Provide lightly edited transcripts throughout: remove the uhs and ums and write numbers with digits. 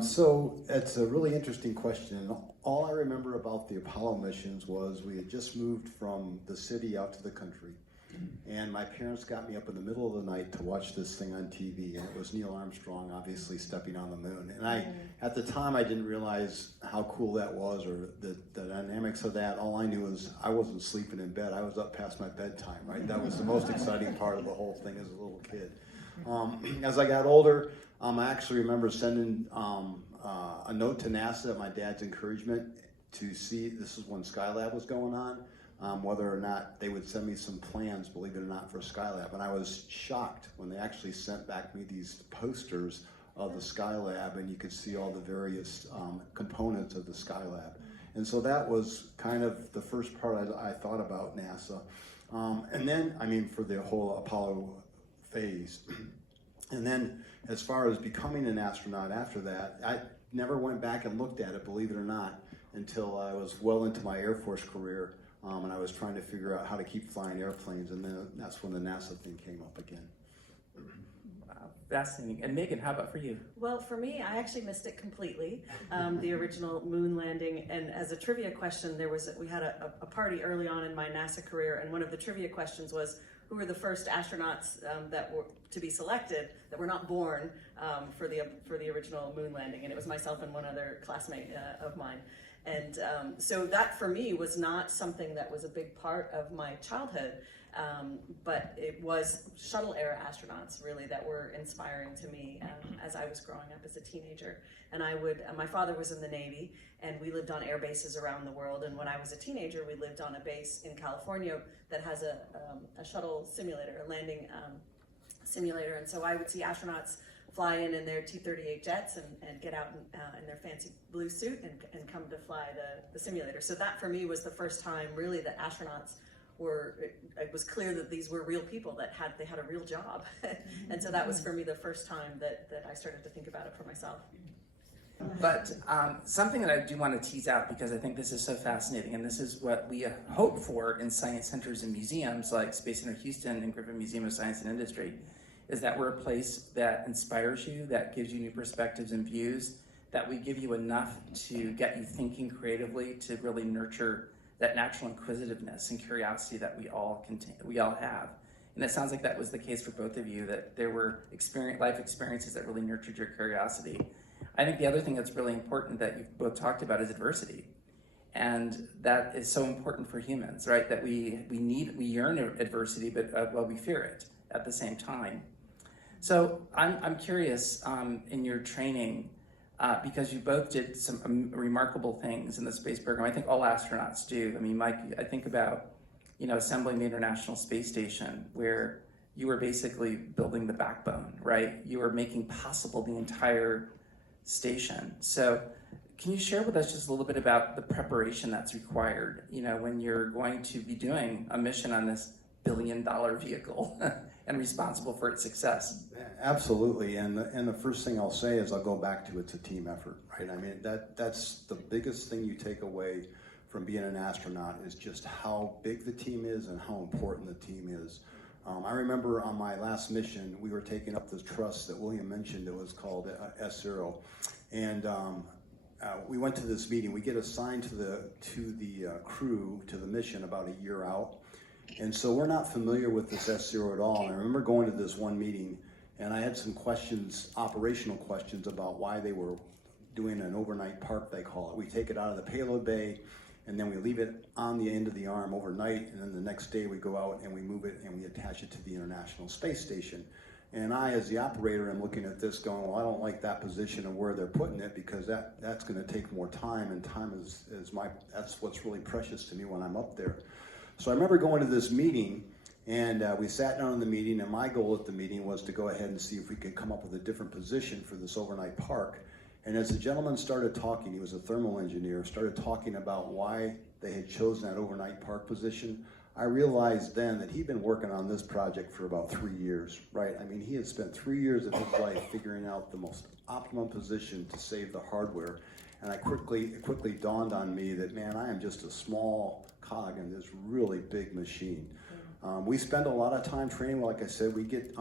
So it's a really interesting question. And all I remember about the Apollo missions was we had just moved from the city out to the country. And my parents got me up in the middle of the night to watch this thing on TV. And it was Neil Armstrong, obviously, stepping on the moon. And at the time, I didn't realize how cool that was or the dynamics of that. All I knew was I wasn't sleeping in bed. I was up past my bedtime, right? That was the most exciting part of the whole thing as a little kid. As I got older, I actually remember sending a note to NASA at my dad's encouragement to see, this is when Skylab was going on, whether or not they would send me some plans, believe it or not, for Skylab. And I was shocked when they actually sent back me these posters of the Skylab, and you could see all the various components of the Skylab. And so that was kind of the first part I thought about NASA. And then, I mean, for the whole Apollo phase. And then as far as becoming an astronaut after that, I never went back and looked at it, believe it or not, until I was well into my Air Force career, and I was trying to figure out how to keep flying airplanes, and then that's when the NASA thing came up again. Wow, fascinating. And Megan, how about for you? Well, for me, I actually missed it completely, the original moon landing. And as a trivia question, we had a party early on in my NASA career, and one of the trivia questions was, who were the first astronauts that were to be selected that were not born for the original moon landing? And it was myself and one other classmate of mine. And so that for me was not something that was a big part of my childhood, but it was shuttle era astronauts really that were inspiring to me as I was growing up as a teenager. And my father was in the Navy, and we lived on air bases around the world. And when I was a teenager, we lived on a base in California that has a shuttle simulator, a landing simulator. And so I would see astronauts fly in their T-38 jets and get out in their fancy blue suit and come to fly the simulator. So that for me was the first time really that astronauts it was clear that these were real people they had a real job. And so that was for me the first time that I started to think about it for myself. But something that I do want to tease out, because I think this is so fascinating, and this is what we hope for in science centers and museums like Space Center Houston and Griffin Museum of Science and Industry, is that we're a place that inspires you, that gives you new perspectives and views, that we give you enough to get you thinking creatively, to really nurture that natural inquisitiveness and curiosity that we all have. And it sounds like that was the case for both of you, that there were life experiences that really nurtured your curiosity. I think the other thing that's really important that you've both talked about is adversity. And that is so important for humans, right? That we yearn adversity, but we fear it at the same time. So I'm curious in your training, because you both did some remarkable things in the space program. I think all astronauts do. I mean, Mike, I think about, assembling the International Space Station, where you were basically building the backbone, right? You were making possible the entire station. So can you share with us just a little bit about the preparation that's required, when you're going to be doing a mission on this billion-dollar vehicle and responsible for its success? Absolutely, and the first thing I'll say is I'll go back to it's a team effort, right? I mean, that's the biggest thing you take away from being an astronaut is just how big the team is and how important the team is. I remember on my last mission, we were taking up this truss that William mentioned. It was called S0, and we went to this meeting. We get assigned to the crew to the mission about a year out. And so we're not familiar with this S0 at all. And I remember going to this one meeting, and I had some questions, operational questions, about why they were doing an overnight park, they call it. We take it out of the payload bay, and then we leave it on the end of the arm overnight, and then the next day we go out and we move it and we attach it to the International Space Station. And I, as the operator, am looking at this going, well, I don't like that position of where they're putting it, because that's going to take more time, and time that's what's really precious to me when I'm up there. So I remember going to this meeting, and we sat down in the meeting, and my goal at the meeting was to go ahead and see if we could come up with a different position for this overnight park. And as the gentleman started talking, he was a thermal engineer, started talking about why they had chosen that overnight park position, I realized then that he'd been working on this project for about 3 years, right? I mean, he had spent 3 years of his life figuring out the most optimum position to save the hardware. And it quickly dawned on me that, man, I am just a small cog in this really big machine. We spend a lot of time training. Like I said, we get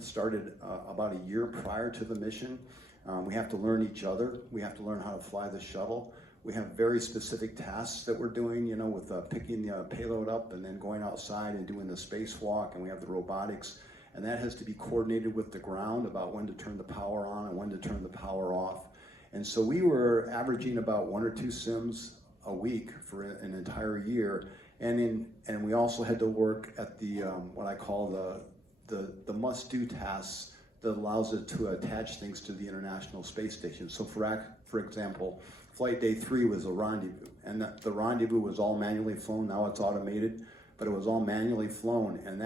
started about a year prior to the mission. We have to learn each other. We have to learn how to fly the shuttle. We have very specific tasks that we're doing, with picking the payload up and then going outside and doing the spacewalk, and we have the robotics. And that has to be coordinated with the ground about when to turn the power on and when to turn the power off. And so we were averaging about 1 or 2 sims a week for an entire year. And we also had to work at the what I call the must-do tasks that allows it to attach things to the International Space Station. So for example, Flight Day 3 was a rendezvous, and the rendezvous was all manually flown. Now it's automated, but it was all manually flown, and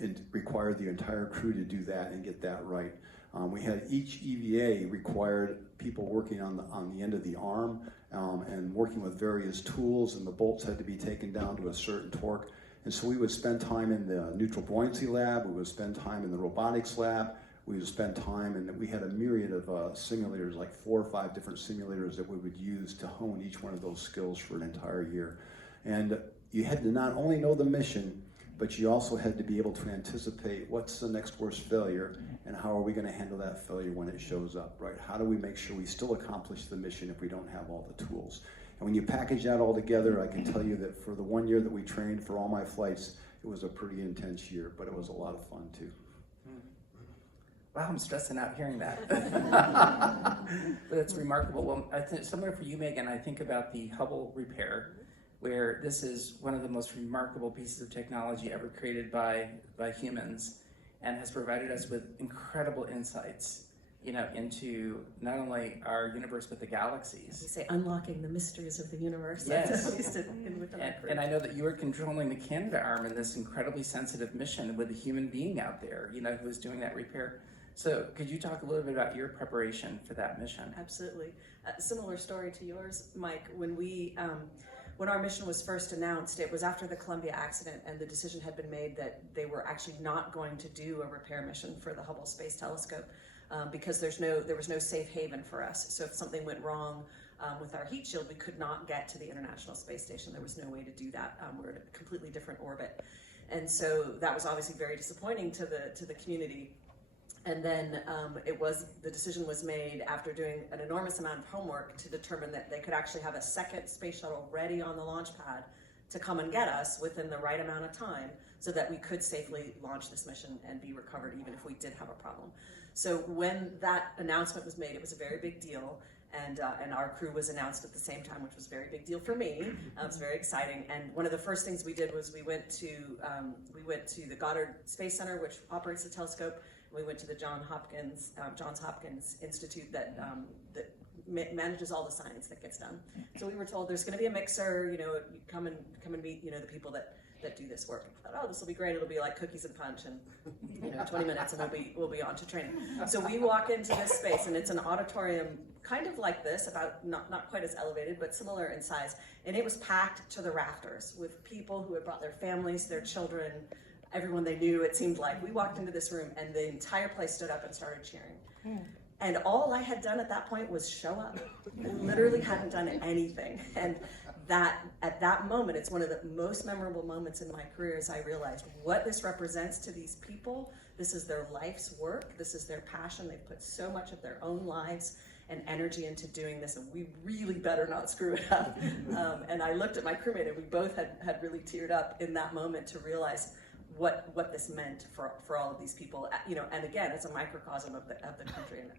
it required the entire crew to do that and get that right. We had each EVA required people working on the end of the arm and working with various tools, and the bolts had to be taken down to a certain torque. And so we would spend time in the neutral buoyancy lab, we would spend time in the robotics lab, we would spend time, and we had a myriad of simulators, like 4 or 5 different simulators that we would use to hone each one of those skills for an entire year. And you had to not only know the mission, but you also had to be able to anticipate what's the next worst failure and how are we going to handle that failure when it shows up, right? How do we make sure we still accomplish the mission if we don't have all the tools? And when you package that all together, I can tell you that for the 1 year that we trained for all my flights, it was a pretty intense year, but it was a lot of fun too. Wow, I'm stressing out hearing that. But it's remarkable. Well, I think similar for you, Megan, I think about the Hubble repair, where this is one of the most remarkable pieces of technology ever created by humans, and has provided us with incredible insights, into not only our universe but the galaxies. We say unlocking the mysteries of the universe. Yes. That's what we used to in with the And I know that you were controlling the Canada arm in this incredibly sensitive mission with a human being out there, who was doing that repair. So could you talk a little bit about your preparation for that mission? Absolutely. Similar story to yours, Mike. When our mission was first announced, it was after the Columbia accident, and the decision had been made that they were actually not going to do a repair mission for the Hubble Space Telescope because there was no safe haven for us. So if something went wrong with our heat shield, we could not get to the International Space Station. There was no way to do that. We're in a completely different orbit. And so that was obviously very disappointing to the community. And then the decision was made after doing an enormous amount of homework to determine that they could actually have a second space shuttle ready on the launch pad to come and get us within the right amount of time so that we could safely launch this mission and be recovered even if we did have a problem. So when that announcement was made, it was a very big deal. And our crew was announced at the same time, which was a very big deal for me. It was very exciting. And one of the first things we did was we went to the Goddard Space Center, which operates the telescope. We went to the Johns Hopkins Institute that manages all the science that gets done. So we were told there's going to be a mixer. You come and meet the people that do this work. I thought, this will be great. It'll be like cookies and punch, and 20 minutes, and we'll be on to training. So we walk into this space, and it's an auditorium kind of like this, about not quite as elevated, but similar in size. And it was packed to the rafters with people who had brought their families, their children, everyone they knew. It seemed like we walked into this room, and the entire place stood up and started cheering. And all I had done at that point was show up. I literally hadn't done anything. And at that moment, it's one of the most memorable moments in my career as I realized what this represents to these people. This is their life's work. This is their passion. They've put so much of their own lives and energy into doing this, and we really better not screw it up. And I looked at my crewmate, and we both had really teared up in that moment to realize what this meant for all of these people, and again, it's a microcosm of the country and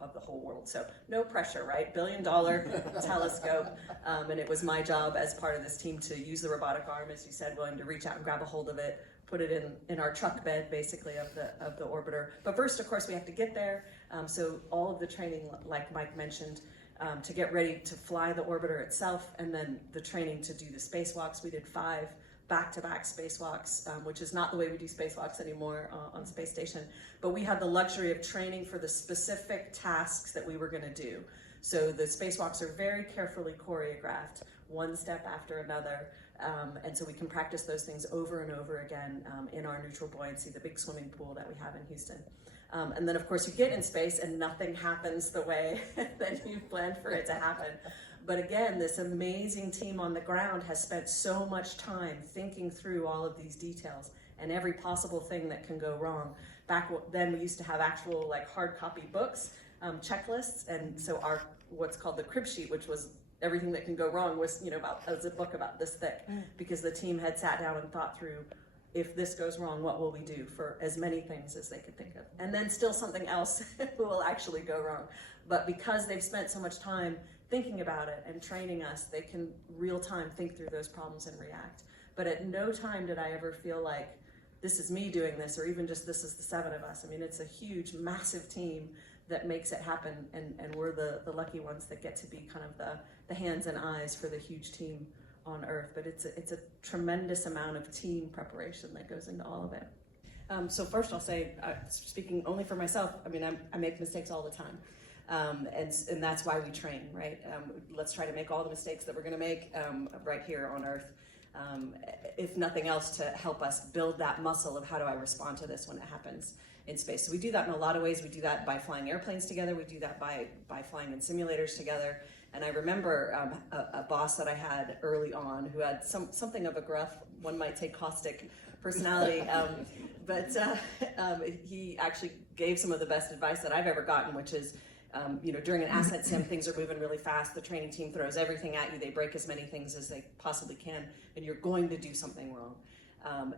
of the whole world. So no pressure, right? $1 billion telescope, and it was my job as part of this team to use the robotic arm, as you said, William, to reach out and grab a hold of it, put it in our truck bed, basically, of the orbiter. But first, of course, we have to get there. So all of the training, like Mike mentioned, to get ready to fly the orbiter itself, and then the training to do the spacewalks. We did 5 back-to-back spacewalks, which is not the way we do spacewalks anymore on the space station. But we had the luxury of training for the specific tasks that we were going to do. So the spacewalks are very carefully choreographed, one step after another. And so we can practice those things over and over again in our neutral buoyancy, the big swimming pool that we have in Houston. And then, of course, you get in space and nothing happens the way that you planned for it to happen. But again, this amazing team on the ground has spent so much time thinking through all of these details and every possible thing that can go wrong. Back then, we used to have actual hard copy books checklists, and so our what's called the crib sheet, which was everything that can go wrong, was about as a book about this thick, because the team had sat down and thought through, if this goes wrong, what will we do, for as many things as they could think of, and then still something else will actually go wrong. But because they've spent so much time thinking about it and training us, they can real time think through those problems and react. But at no time did I ever feel like this is me doing this, or even just this is the 7 of us. I mean, it's a huge, massive team that makes it happen, and we're the lucky ones that get to be kind of the hands and eyes for the huge team on Earth. But it's a tremendous amount of team preparation that goes into all of it. So first I'll say, speaking only for myself, I mean, I make mistakes all the time. And that's why we train, right? Let's try to make all the mistakes that we're gonna make right here on Earth. If nothing else, to help us build that muscle of how do I respond to this when it happens in space. So we do that in a lot of ways. We do that by flying airplanes together. We do that by flying in simulators together. And I remember a boss that I had early on who had something of a gruff, one might say caustic personality, but he actually gave some of the best advice that I've ever gotten, which is, during an asset sim, things are moving really fast. The training team throws everything at you. They break as many things as they possibly can, and you're going to do something wrong.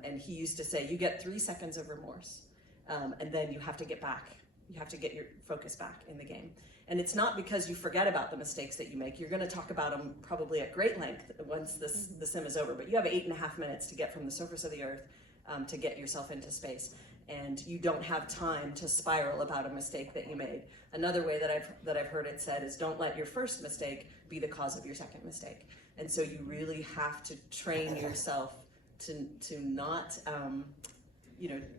And he used to say, you get 3 seconds of remorse, and then you have to get back. You have to get your focus back in the game. And it's not because you forget about the mistakes that you make. You're going to talk about them probably at great length once the sim is over, but you have 8.5 minutes to get from the surface of the Earth to get yourself into space. And you don't have time to spiral about a mistake that you made. Another way that I've heard it said is, don't let your first mistake be the cause of your second mistake. And so you really have to train yourself to not,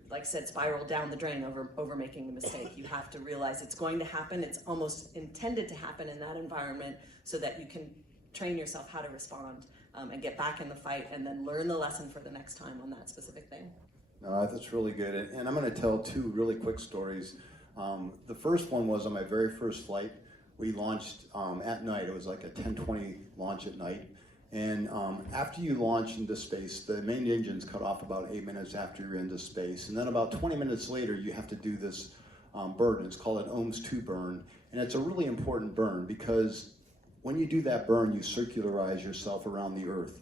like I said, spiral down the drain over making the mistake. You have to realize it's going to happen. It's almost intended to happen in that environment, so that you can train yourself how to respond and get back in the fight, and then learn the lesson for the next time on that specific thing. No, that's really good. And I'm going to tell 2 really quick stories. The first one was on my very first flight. We launched at night. It was like a 10:20 launch at night. And after you launch into space, the main engine's cut off about 8 minutes after you're into space. And then about 20 minutes later, you have to do this burn. It's called an OMS 2 burn. And it's a really important burn, because when you do that burn, you circularize yourself around the Earth.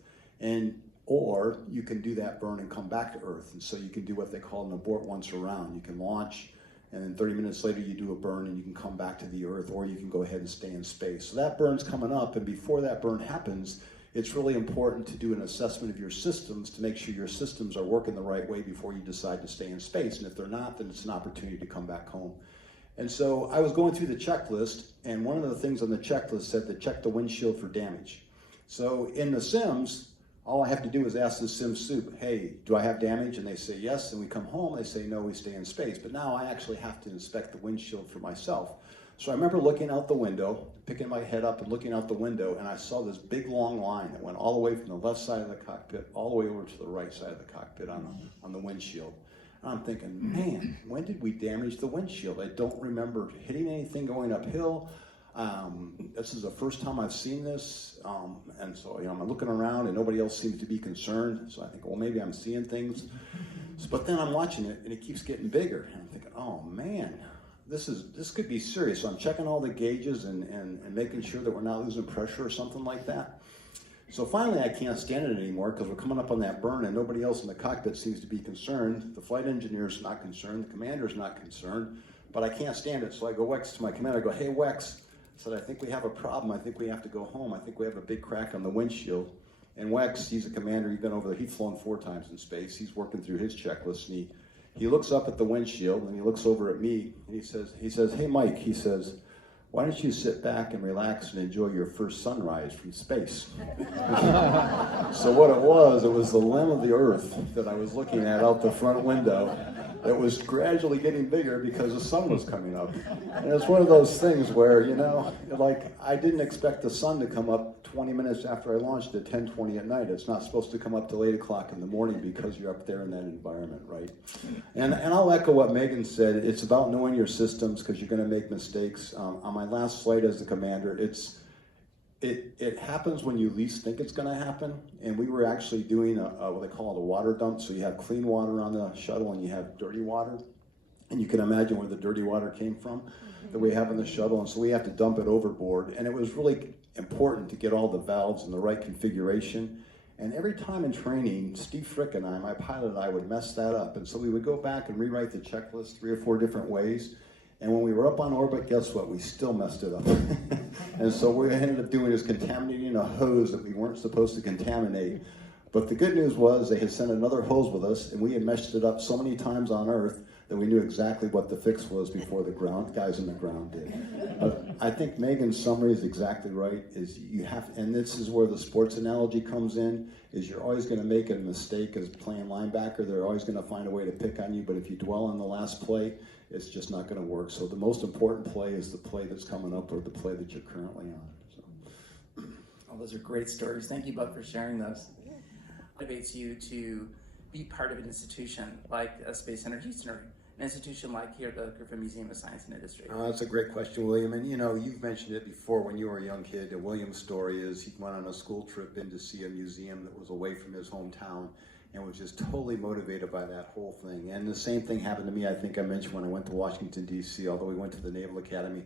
Or you can do that burn and come back to Earth. And so you can do what they call an abort once around. You can launch, and then 30 minutes later you do a burn and you can come back to the Earth, or you can go ahead and stay in space. So that burn's coming up, and before that burn happens, it's really important to do an assessment of your systems to make sure your systems are working the right way before you decide to stay in space. And if they're not, then it's an opportunity to come back home. And so I was going through the checklist, and one of the things on the checklist said to check the windshield for damage. So in the sims, all I have to do is ask the sim soup, hey, do I have damage? And they say yes, and we come home, they say no, we stay in space. But now I actually have to inspect the windshield for myself. So I remember looking out the window, picking my head up and looking out the window, and I saw this big long line that went all the way from the left side of the cockpit all the way over to the right side of the cockpit on the windshield. And I'm thinking, man, when did we damage the windshield? I don't remember hitting anything going uphill. This is the first time I've seen this, and so I'm looking around and nobody else seems to be concerned. So I think, well, maybe I'm seeing things. But then I'm watching it and it keeps getting bigger, and I'm thinking, oh man, this could be serious. So I'm checking all the gauges and making sure that we're not losing pressure or something like that. So finally, I can't stand it anymore, because we're coming up on that burn and nobody else in the cockpit seems to be concerned. The flight engineer's not concerned, the commander's not concerned, but I can't stand it. So I go to my commander, I go, hey Wex, I said, I think we have a problem. I think we have to go home. I think we have a big crack on the windshield. And Wex, he's a commander, he's been over there, he's flown 4 times in space. He's working through his checklist, and he looks up at the windshield and he looks over at me and he says, hey Mike, he says, why don't you sit back and relax and enjoy your first sunrise from space? So what it was the limb of the Earth that I was looking at out the front window. It was gradually getting bigger because the sun was coming up. And it's one of those things where, like, I didn't expect the sun to come up 20 minutes after I launched at 10:20 at night. It's not supposed to come up till 8 o'clock in the morning because you're up there in that environment, right? And I'll echo what Megan said. It's about knowing your systems, because you're going to make mistakes. On my last flight as the commander, it happens when you least think it's going to happen. And we were actually doing what they call a water dump. So you have clean water on the shuttle and you have dirty water. And you can imagine where the dirty water came from that we have in the shuttle, and so we have to dump it overboard. And it was really important to get all the valves in the right configuration. And every time in training, Steve Frick and I, my pilot and I, would mess that up. And so we would go back and rewrite the checklist 3 or 4 different ways. And when we were up on orbit, guess what? We still messed it up. And so what we ended up doing is contaminating a hose that we weren't supposed to contaminate. But the good news was they had sent another hose with us, and we had messed it up so many times on Earth that we knew exactly what the fix was before the guys in the ground did. But I think Megan's summary is exactly right, is you have, and this is where the sports analogy comes in, is you're always gonna make a mistake as playing linebacker. They're always gonna find a way to pick on you, but if you dwell on the last play, it's just not gonna work. So the most important play is the play that's coming up or the play that you're currently on. So. Oh, those are great stories. Thank you both for sharing those. What motivates you to be part of an institution like Space Center Houston, or an institution like here at the Griffin Museum of Science and Industry? That's a great question, William. And you know, you've mentioned it before when you were a young kid. And William's story is he went on a school trip in to see a museum that was away from his hometown and was just totally motivated by that whole thing. And the same thing happened to me, I think I mentioned, when I went to Washington, D.C., although we went to the Naval Academy.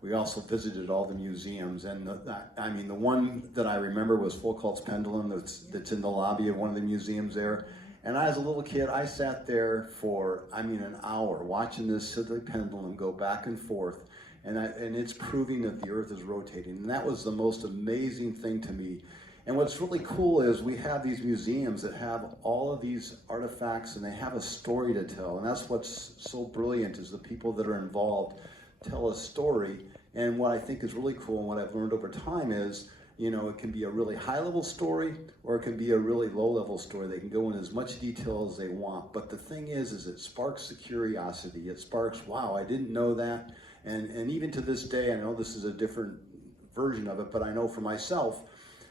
We also visited all the museums, and the one that I remember was Foucault's pendulum that's in the lobby of one of the museums there. And as a little kid, I sat there for, an hour watching this silly pendulum go back and forth, and it's proving that the Earth is rotating. And that was the most amazing thing to me. And what's really cool is we have these museums that have all of these artifacts, and they have a story to tell. And that's what's so brilliant, is the people that are involved tell a story. And what I think is really cool, and what I've learned over time is, it can be a really high-level story, or it can be a really low-level story. They can go in as much detail as they want. But the thing is it sparks the curiosity. It sparks, wow, I didn't know that. And even to this day, I know this is a different version of it, but I know for myself,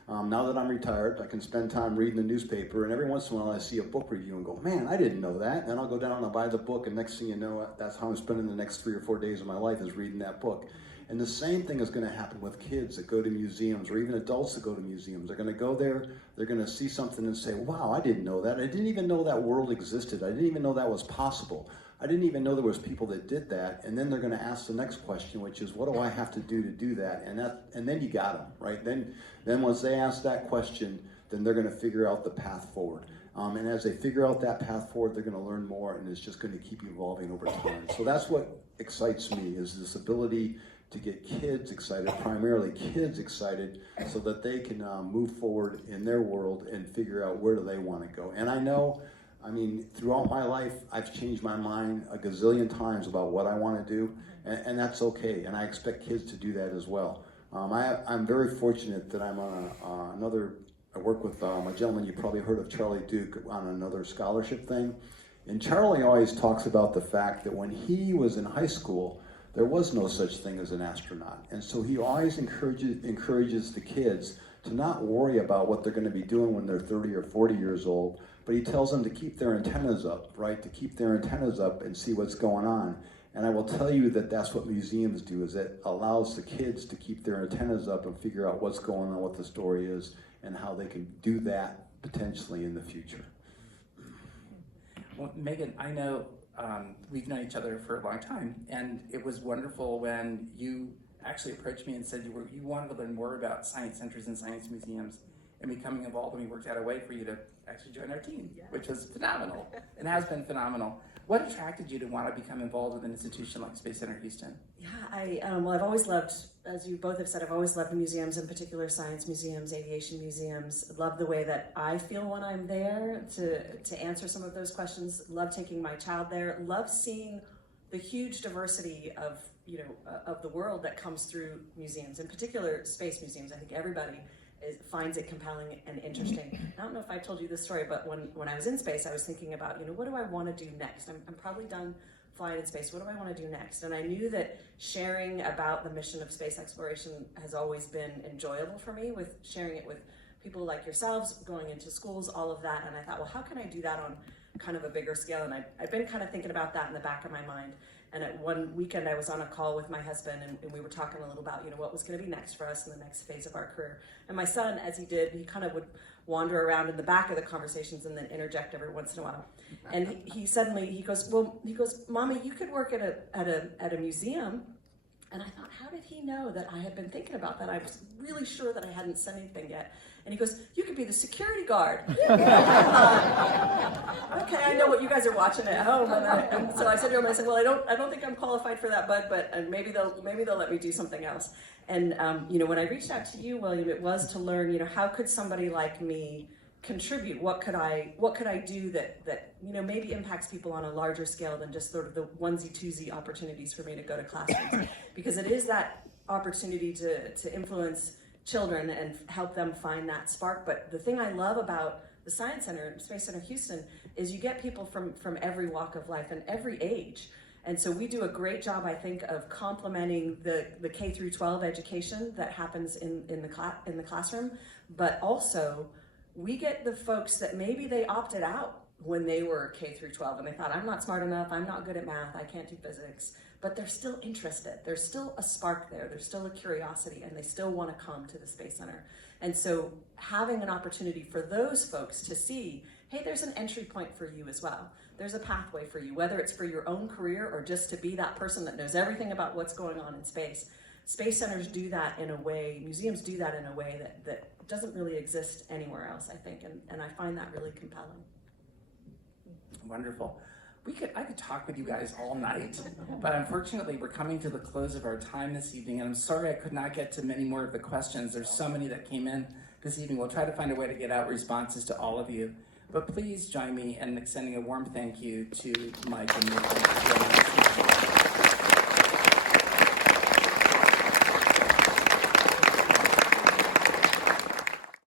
now that I'm retired, I can spend time reading the newspaper, and every once in a while I see a book review and go, man, I didn't know that. And I'll go down and I'll buy the book, and next thing you know, that's how I'm spending the next 3 or 4 days of my life, is reading that book. And the same thing is going to happen with kids that go to museums, or even adults that go to museums. They're going to go there, they're going to see something and say, wow, I didn't know that. I didn't even know that world existed. I didn't even know that was possible. I didn't even know there was people that did that. And then they're going to ask the next question, which is, what do I have to do that? And then you got them, right? Then once they ask that question, then they're going to figure out the path forward. And as they figure out that path forward, they're going to learn more, and it's just going to keep evolving over time. So that's what excites me, is this ability to get kids excited, primarily kids excited, so that they can move forward in their world and figure out where do they want to go. And I know, throughout my life, I've changed my mind a gazillion times about what I want to do, and that's okay. And I expect kids to do that as well. I'm very fortunate that I'm on I work with a gentleman you probably heard of, Charlie Duke, on another scholarship thing. And Charlie always talks about the fact that when he was in high school, there was no such thing as an astronaut. And so he always encourages the kids to not worry about what they're going to be doing when they're 30 or 40 years old, but he tells them to keep their antennas up, right? To keep their antennas up and see what's going on. And I will tell you that that's what museums do, is it allows the kids to keep their antennas up and figure out what's going on, what the story is, and how they can do that potentially in the future. Well, Megan, I know we've known each other for a long time, and it was wonderful when you actually approached me and said you wanted to learn more about science centers and science museums and becoming involved, and we worked out a way for you to actually join our team, which was phenomenal and has been phenomenal. What attracted you to want to become involved with an institution like Space Center Houston? Yeah, I've always loved, as you both have said, I've always loved museums, in particular science museums, aviation museums. Love the way that I feel when I'm there to answer some of those questions. Love taking my child there. Love seeing the huge diversity of the world that comes through museums, in particular space museums. I think everybody finds it compelling and interesting. I don't know if I told you this story, but when I was in space, I was thinking about, what do I want to do next? I'm probably done flying in space. What do I want to do next? And I knew that sharing about the mission of space exploration has always been enjoyable for me, with sharing it with people like yourselves, going into schools, all of that. And I thought, well, how can I do that on kind of a bigger scale? And I've been kind of thinking about that in the back of my mind. And at one weekend, I was on a call with my husband, and we were talking a little about, what was going to be next for us in the next phase of our career. And my son, as he did, he kind of would wander around in the back of the conversations and then interject every once in a while. And he suddenly, he goes, Mommy, you could work at a museum. And I thought, how did he know that I had been thinking about that? I was really sure that I hadn't said anything yet. And he goes, you could be the security guard. Okay, I know what you guys are watching at home. And so I said to him, I said, well, I don't think I'm qualified for that, bud, but maybe they'll let me do something else. And when I reached out to you, William, it was to learn, how could somebody like me contribute? What could I do that maybe impacts people on a larger scale than just sort of the onesie-twosie opportunities for me to go to classrooms? Because it is that opportunity to influence children and help them find that spark. But the thing I love about the Science Center, Space Center Houston, is you get people from every walk of life and every age. And so we do a great job, I think, of complementing the K through 12 education that happens in the classroom, but also we get the folks that maybe they opted out when they were K through 12 and they thought, I'm not smart enough, I'm not good at math, I can't do physics, but they're still interested. There's still a spark there, there's still a curiosity, and they still want to come to the Space Center. And so having an opportunity for those folks to see, hey, there's an entry point for you as well. There's a pathway for you, whether it's for your own career or just to be that person that knows everything about what's going on in space. Space centers do that in a way, museums do that in a way that doesn't really exist anywhere else, I think, and I find that really compelling. Wonderful. I could talk with you guys all night, but unfortunately we're coming to the close of our time this evening, and I'm sorry I could not get to many more of the questions. There's so many that came in this evening. We'll try to find a way to get out responses to all of you, but please join me in extending a warm thank you to Mike and Nick.